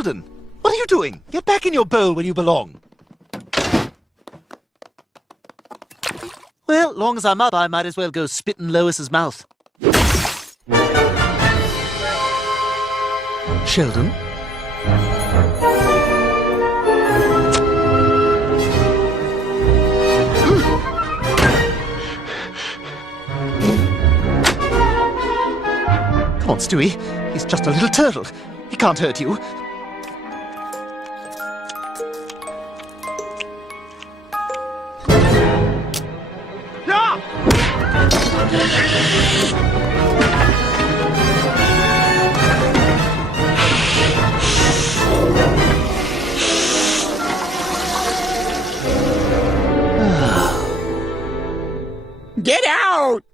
Sheldon, what are you doing? Get back in your bowl where you belong. Well, long as I'm up, I might as well go spit in Lois's mouth. Sheldon? Come on, Stewie. He's just a little turtle. He can't hurt you. Get out!